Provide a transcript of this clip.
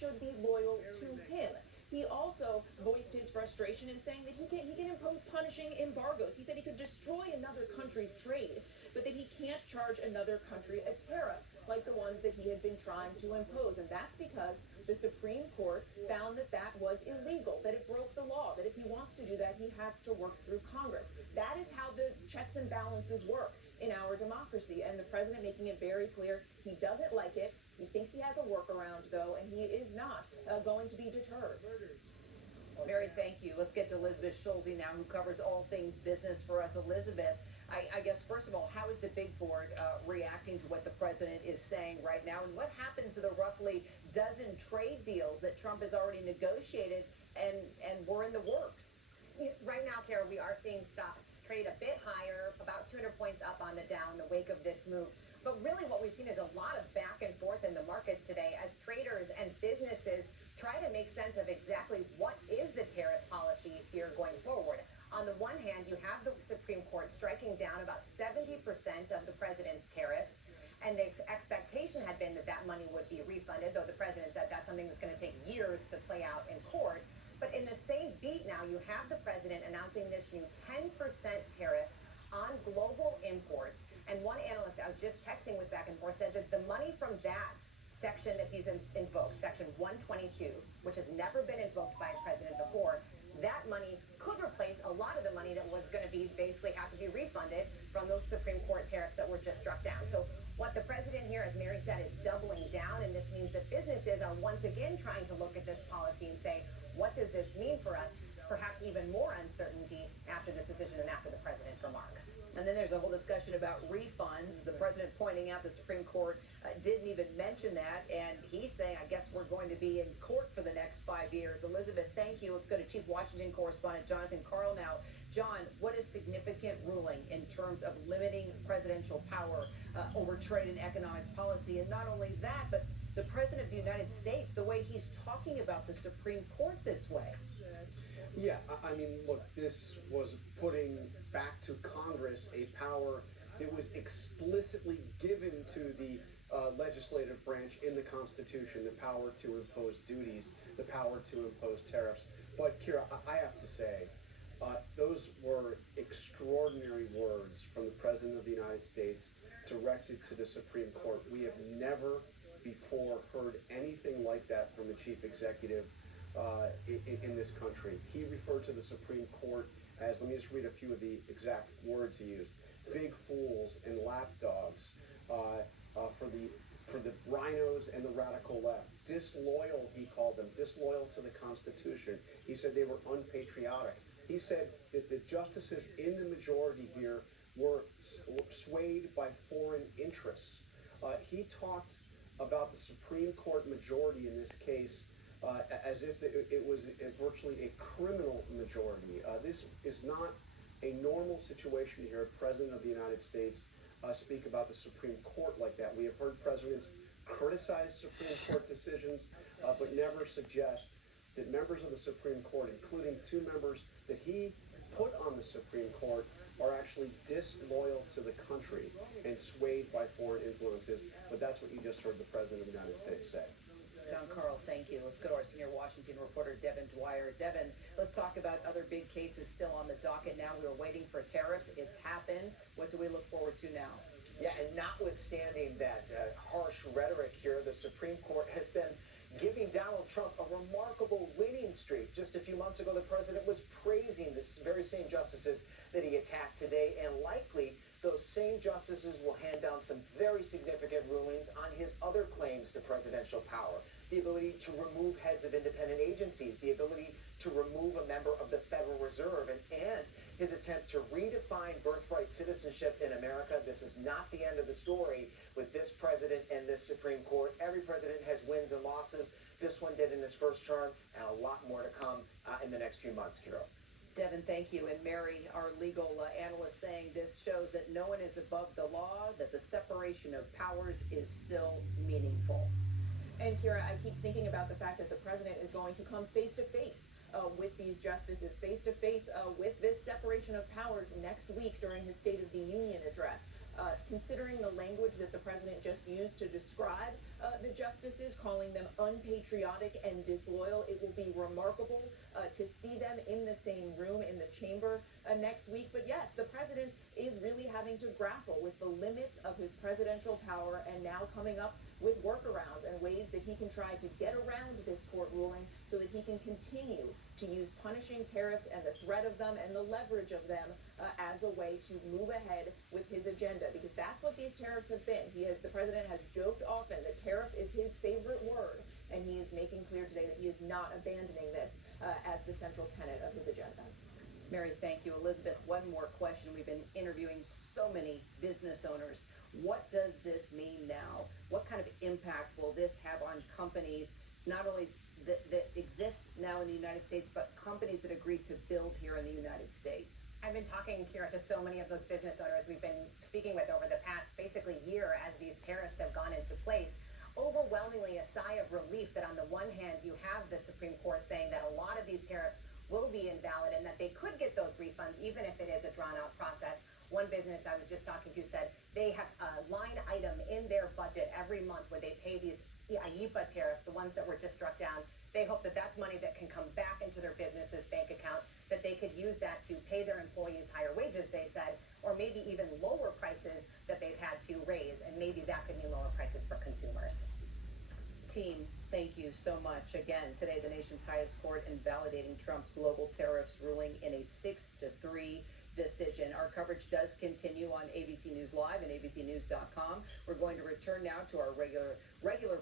should be loyal to him. He also voiced his frustration in saying that he can impose punishing embargoes. He said he could destroy another country's trade, but that he can't charge another country a tariff like the ones that he had been trying to impose. And that's because the Supreme Court found that that was illegal, that it broke the law, that if he wants to do that, he has to work through Congress. That is how the checks and balances work in our democracy. And the president making it very clear he doesn't like it. He thinks he has a workaround, though, and he is not going to be deterred. Mary, thank you. Let's get to Elizabeth Schulze now, who covers all things business for us. Elizabeth, I guess, first of all, how is the big board reacting to what the president is saying right now? And what happens to the roughly dozen trade deals that Trump has already negotiated and were in the works? Right now, Kara, we are seeing stocks trade a bit higher, about 200 points up on the Dow in the wake of this move. But really what we've seen is a lot of back and forth in the markets today as traders and businesses try to make sense of exactly what is the tariff policy here going forward. On the one hand, you have the Supreme Court striking down about 70% of the president's tariffs, and the expectation had been that that money would be refunded, though the president said that's something that's going to take years to play out in court. But in the same beat now, you have the president announcing this new 10% tariff on global imports. And one analyst I was just texting with back and forth said that the money from that section that he's invoked, section 122, which has never been invoked by a president before, that money could replace a lot of the money that was going to be basically have to be refunded from those Supreme Court tariffs that were just struck down. So what the president here, as Mary said, is doubling down, and this means that businesses are once again trying to look at this policy and say, what does this mean for us? Perhaps even more uncertainty after this decision and after the president's remarks. And then there's a whole discussion about refunds. The president pointing out the Supreme Court didn't even mention that, and he's saying, I guess we're going to be in court for the next 5 years. Elizabeth, thank you. Let's go to Chief Washington Correspondent Jonathan Karl now. John, what a significant ruling in terms of limiting presidential power over trade and economic policy. And not only that, but the president of the United States, the way he's talking about the Supreme Court this way. Yeah, I mean, look, this was putting back to Congress a power that was explicitly given to the legislative branch in the Constitution, the power to impose duties, the power to impose tariffs. But, Kira, I have to say, those were extraordinary words from the President of the United States directed to the Supreme Court. We have never before heard anything like that from the chief executive in this country. He referred to the Supreme Court as, let me just read a few of the exact words he used, big fools and lapdogs for the rhinos and the radical left. Disloyal, he called them, disloyal to the Constitution. He said they were unpatriotic. He said that the justices in the majority here were swayed by foreign interests. He talked about the Supreme Court majority in this case as if it was virtually a criminal majority. This is not a normal situation to hear a president of the United States speak about the Supreme Court like that. We have heard presidents criticize Supreme Court decisions, but never suggest that members of the Supreme Court, including two members that he put on the Supreme Court, are actually disloyal to the country and swayed by foreign influences. But that's what you just heard the President of the United States say. John Karl, thank you. Let's go to our senior Washington reporter, Devin Dwyer. Devin, let's talk about other big cases still on the docket now. We were waiting for tariffs. It's happened. What do we look forward to now? Yeah, and notwithstanding that harsh rhetoric here, the Supreme Court has been giving Donald Trump a remarkable winning streak. Just a few months ago, the president was praising the very same justices that he attacked today, and likely those same justices will hand down some very significant rulings on his other claims to presidential power. The ability to remove heads of independent agencies, the ability to remove a member of the Federal Reserve, and his attempt to redefine birthright citizenship in America. This is not the end of the story with this president and this Supreme Court. Every president has wins and losses. This one did in his first term, and a lot more to come in the next few months, Kiro. Devin, thank you. And Mary, our legal analyst, saying this shows that no one is above the law, that the separation of powers is still meaningful. And Kira, I keep thinking about the fact that the president is going to come face to face with these justices, face to face with this separation of powers next week during his State of the Union address. considering the language that the president just used to describe the justices, calling them unpatriotic and disloyal. It will be remarkable to see them in the same room in the chamber next week. But yes, the president is really having to grapple with the limits of his presidential power and now coming up with workarounds and ways that he can try to get around this court ruling so that he can continue to use punishing tariffs and the threat of them and the leverage of them as a way to move ahead with his agenda, because that's what these tariffs have been. The president has joked often that tariff is his favorite word, and he is making clear today that he is not abandoning this as the central tenet of his agenda. Mary, thank you. Elizabeth, one more question. We've been interviewing so many business owners. What does this mean now? What kind of impact will this have on companies, not only that exist now in the United States, but companies that agreed to build here in the United States? I've been talking, Kira, to so many of those business owners we've been speaking with over the past basically year as these tariffs have gone into place. Overwhelmingly a sigh of relief that on the one hand you have the Supreme Court saying that a lot of these tariffs will be invalid and that they could get those refunds even if it is a drawn out process. One business I was just talking to said they have a line item in their budget every month where they pay these IEEPA tariffs, the ones that were just struck down. They hope that that's money that can come back into their business's bank account, that they could use that to pay their employees higher wages, they said, or maybe even lower prices that they've had to raise, and maybe that could mean lower prices for consumers. Team, thank you so much. Again, today the nation's highest court invalidating Trump's global tariffs ruling in a 6-3 decision. Our coverage does continue on ABC News Live and abcnews.com. We're going to return now to our regular